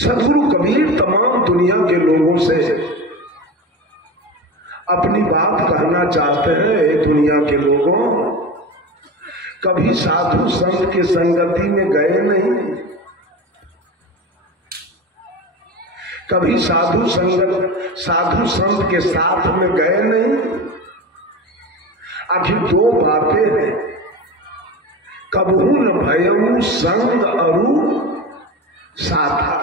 सदगुरु कबीर तमाम दुनिया के लोगों से अपनी बात कहना चाहते हैं। ए दुनिया के लोगों, कभी साधु संत के संगति में गए नहीं, कभी साधु संत के साथ में गए नहीं। आखिर दो बातें हैं, कबहू न भयऊ संग अरु साथा।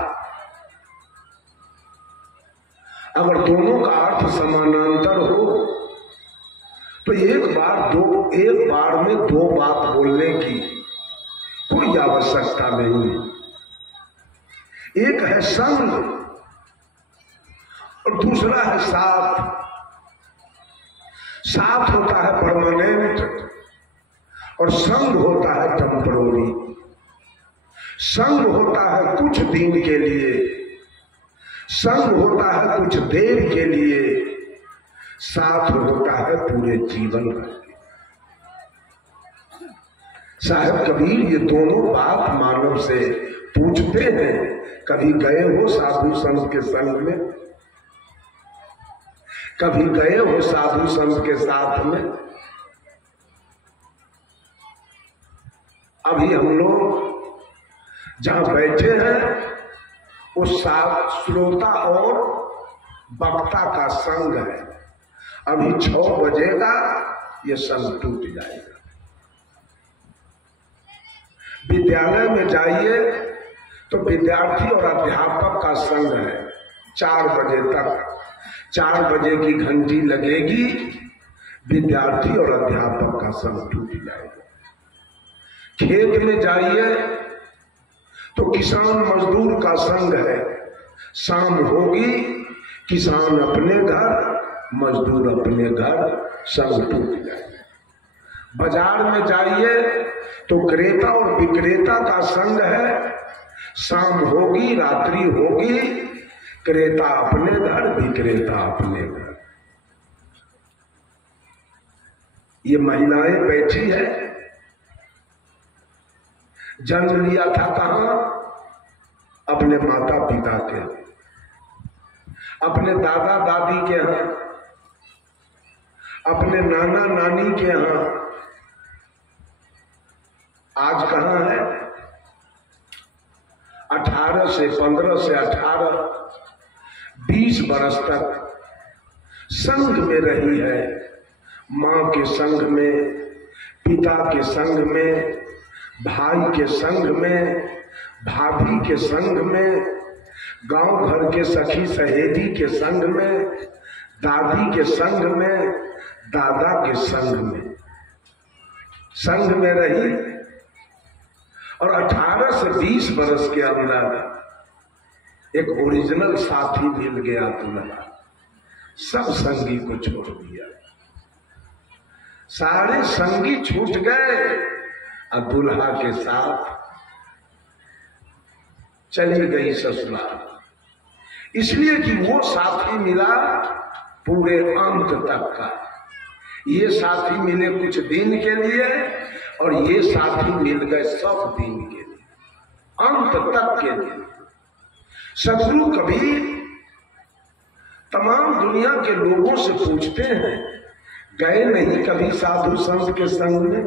अगर दोनों का अर्थ समानांतर हो तो एक बार में दो बात बोलने की कोई आवश्यकता नहीं है। एक है संग और दूसरा है साथ। साथ होता है परमानेंट और संग होता है टेम्पररी। संग होता है कुछ दिन के लिए, संग होता है कुछ देर के लिए, साथ होता है पूरे जीवन का। साहब कबीर ये दोनों बात मानव से पूछते हैं। कभी गए हो साधु संत के संग में, कभी गए हो साधु संत के साथ में। अभी हम लोग जहां बैठे हैं उस साथ श्रोता और वक्ता का संग है। अभी 6 बजेगा ये संग टूट जाएगा। विद्यालय में जाइए तो विद्यार्थी और अध्यापक का संग है 4 बजे तक। 4 बजे की घंटी लगेगी, विद्यार्थी और अध्यापक का संग टूट जाएगा। खेत में जाइए तो किसान मजदूर का संग है। शाम होगी, किसान अपने घर, मजदूर अपने घर, संग टूट जाएगा। बाजार में जाइए तो क्रेता और विक्रेता का संग है। शाम होगी, रात्रि होगी, क्रेता अपने घर, विक्रेता अपने घर। ये महिलाएं बैठी है, जन्म लिया था कहां? अपने माता पिता के, अपने दादा दादी के यहां, अपने नाना नानी के यहां। आज कहां है? 18 से 15 से 18 20 बरस तक संग में रही है। मां के संग में, पिता के संग में, भाई के संग में, भाभी के संग में, गांव घर के सखी सहेली के संग में, दादी के संग में, दादा के संग में, संग में रही। और 18 से 20 बरस के अंदर एक ओरिजिनल साथी मिल गया दूल्हा। सब संगी को छोड़ दिया, सारे संगी छूट गए और दूल्हा के साथ चली गई ससुराल। इसलिए कि वो साथी मिला पूरे अंत तक का। ये साथी मिले कुछ दिन के लिए और ये साथी मिल गए सब दिन के लिए, अंत तक के लिए। सदगुरु कबीर तमाम दुनिया के लोगों से पूछते हैं, गए नहीं कभी साधु संत के संग में?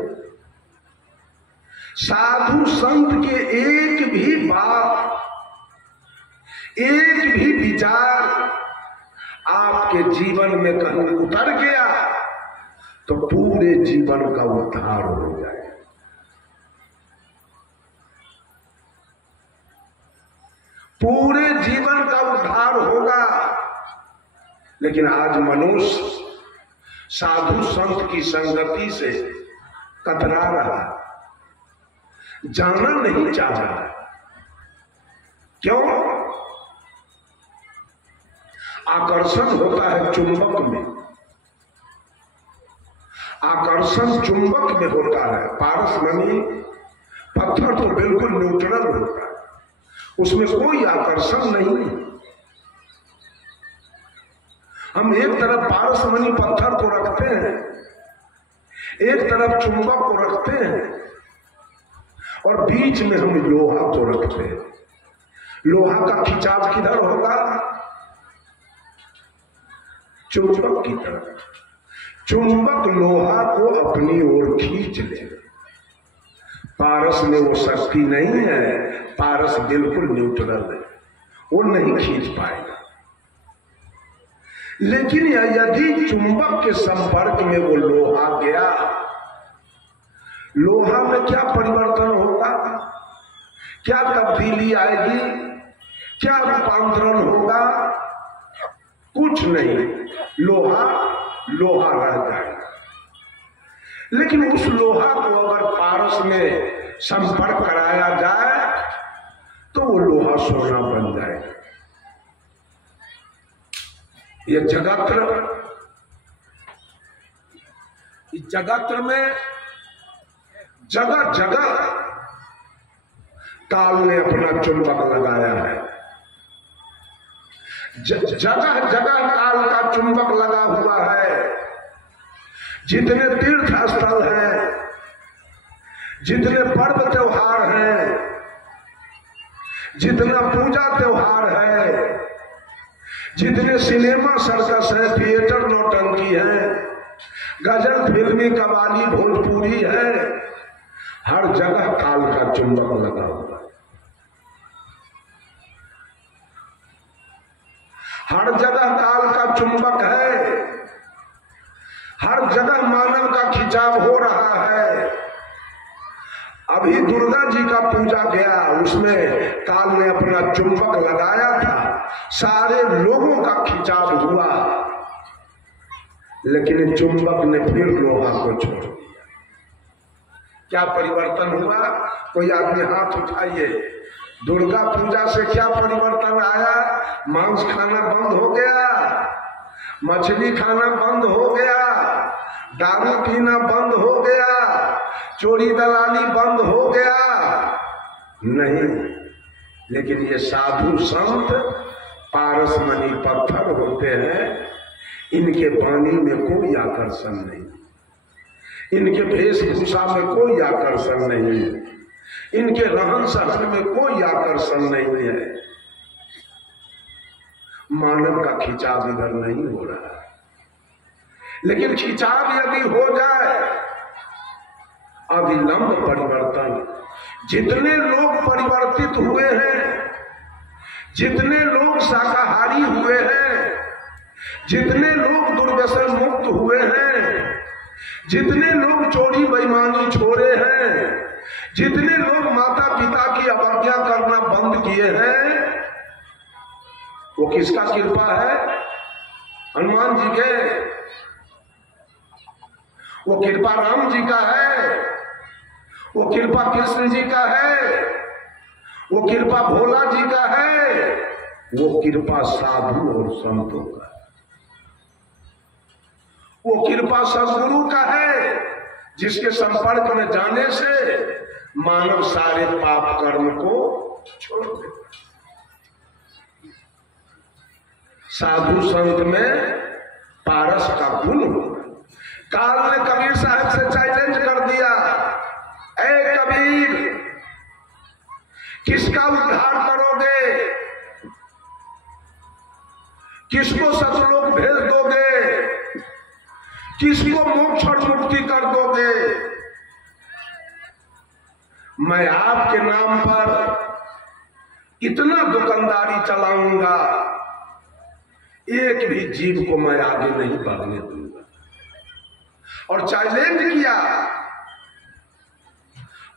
साधु संत के एक भी बात, एक भी विचार आपके जीवन में कहीं उतर गया तो पूरे जीवन का उद्धार हो जाए। पूरे जीवन का उद्धार होगा। लेकिन आज मनुष्य साधु संत की संगति से कतरा रहा, जाना नहीं चाह रहा। क्यों? आकर्षण होता है चुंबक में, आकर्षण चुंबक में होता है। पारसमणि पत्थर तो बिल्कुल न्यूट्रल होता है, उसमें कोई आकर्षण नहीं। हम एक तरफ पारसमणि पत्थर को रखते हैं, एक तरफ चुंबक को रखते हैं और बीच में हम लोहा को रखते हैं। लोहा का खिंचाव किधर होगा? चुंबक की तरफ। चुंबक लोहा को अपनी ओर खींच ले। पारस में वो शक्ति नहीं है, पारस बिल्कुल न्यूट्रल है, वो नहीं खींच पाएगा। लेकिन यदि चुंबक के संपर्क में वो लोहा गया, लोहा में क्या परिवर्तन होगा, क्या तब्दीली आएगी, क्या रूपांतरण होगा? कुछ नहीं, लोहा लोहा रह जाएगा। लेकिन उस लोहा को अगर पारस में संपर्क कराया जाए तो वो लोहा सोना बन जाएगा। ये जगत्र में जगह जगह काल ने अपना चुंबक लगाया है। जगह जगह काल का चुंबक लगा हुआ है। जितने तीर्थ स्थल हैं, जितने पर्व त्योहार हैं, जितना पूजा त्योहार है, जितने सिनेमा सर्कस है, थिएटर नौटंकी है, गजल फिल्मी कवाली भोजपुरी है, हर जगह काल का चुंबक लगा हुआ है। हर जगह काल का चुंबक है। हर जगह मानव का खिंचाव हो रहा है। अभी दुर्गा जी का पूजा गया, उसमें काल ने अपना चुंबक लगाया था, सारे लोगों का खिंचाव हुआ, लेकिन चुंबक ने फिर लोहा को छोड़ दिया। क्या परिवर्तन हुआ? कोई आदमी हाथ उठाइए। दुर्गा पूजा से क्या परिवर्तन आया? मांस खाना बंद हो गया, मछली खाना बंद हो गया, दारू पीना बंद हो गया, चोरी दलाली बंद हो गया? नहीं, लेकिन ये साधु संत पारस मणि पत्थर होते हैं, इनके वाणी में कोई आकर्षण नहीं, इनके वेशभूषा में कोई आकर्षण नहीं, इनके रहन सहन में कोई आकर्षण नहीं है। मानव का खिंचाव इधर नहीं हो रहा है। लेकिन खिंचाव यदि हो जाए, अविलंब परिवर्तन। जितने लोग परिवर्तित हुए हैं, जितने लोग शाकाहारी हुए हैं, जितने लोग दुर्व्यसन मुक्त हुए हैं, जितने लोग चोरी बेईमानी छोड़े हैं, जितने लोग माता पिता की अवज्ञा करना बंद किए हैं, वो किसका कृपा है? हनुमान जी के। वो कृपा राम जी का है, वो कृपा कृष्ण जी का है, वो कृपा भोला जी का है, वो कृपा साधु और संतों का है, वो कृपा सद्गुरु का है, जिसके संपर्क में जाने से मानव सारे पाप कर्म को छोड़ देता। साधु संत में पारस का गुण हो। काल ने कबीर साहब से चैलेंज कर दिया, ऐ कबीर, किसका उद्धार करोगे? किसको सतलोक भेज दोगे? किसको मोक्ष और मुक्ति कर दोगे? मैं आपके नाम पर इतना दुकानदारी चलाऊंगा, एक भी जीव को मैं आगे नहीं बढ़ने दूंगा। और चैलेंज किया,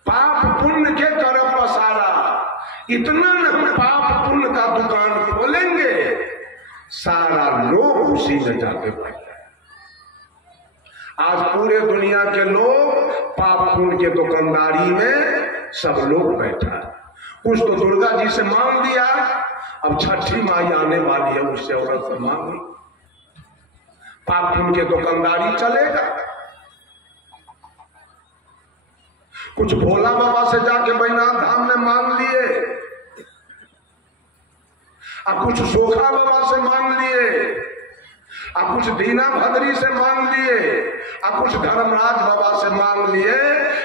पाप पुण्य के करम पसारा, इतना न पाप पुण्य का दुकान खोलेंगे, सारा लोग उसी में जाके बैठ गए। आज पूरे दुनिया के लोग पाप पुण्य के दुकानदारी में सब लोग बैठा है। कुछ तो दुर्गा जी से मांग लिया, अब छठी माई आने वाली है, उससे औरत से मांग ली, पाप पुण्य के दुकानदारी चलेगा। कुछ भोला बाबा से जाके बैजनाथ धाम में मांग लिए, अब कुछ सोखा बाबा से मांग लिए, अब कुछ दीना भद्री से मांग लिए, अब कुछ धर्मराज बाबा से मांग लिए,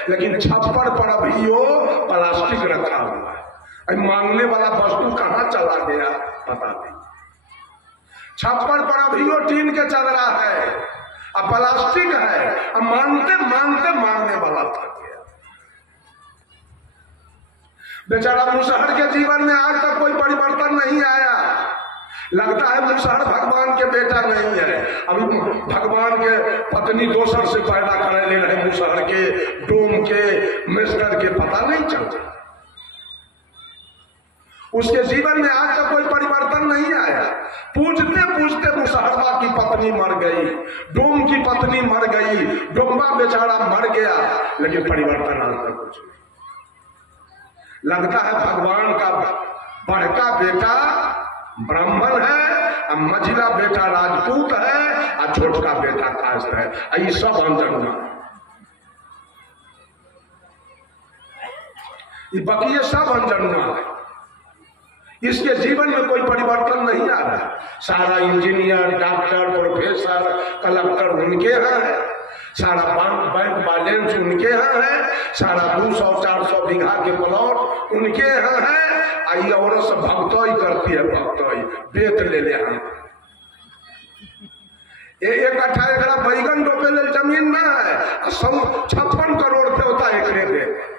लेकिन छप्पर पर अभी वो प्लास्टिक रखा हुआ है। मांगने वाला वस्तु कहां चला गया पता नहीं। छप्पर पर अभी वो टीन के चदरा है, अब प्लास्टिक है, अब मांगते मांगते मांगने वाला थक गया। बेचारा मुसहर के जीवन में आज तक कोई परिवर्तन नहीं आया। लगता है मुसहर भगवान के बेटा नहीं है। अभी भगवान के पत्नी दोसर से पैदा करे ले रहे मुसहर के, डोम के, मिस्टर के, पता नहीं चलता। उसके जीवन में आज तक कोई परिवर्तन नहीं आया। पूछते पूछते मुसहरबा की पत्नी मर गई, डोम की पत्नी मर गई, डोम्बा बेचारा मर गया, लेकिन परिवर्तन आज तक कुछ नहीं। लगता है भगवान का बड़का बेटा ब्राह्मण है, और मझिला बेटा राजपूत है, और छोटका बेटा कास्ट है। ये सब अनजाना, ये बकिए सब अनजाना है। इसके जीवन में कोई परिवर्तन नहीं आ रहा। सारा इंजीनियर, डॉक्टर, प्रोफेसर, कलेक्टर उनके यहाँ है, सारा बैंक बैलेंस उनके यहाँ है, सारा 200-400 बीघा के प्लॉट उनके यहाँ है। आई औरत से भक्तोई करती है, भक्तोई बेत ले ले हम एक अट्ठा एकड़ा बैगन रोपे ले जमीन ना है, 56 करोड़ पे होता है एकरे पे।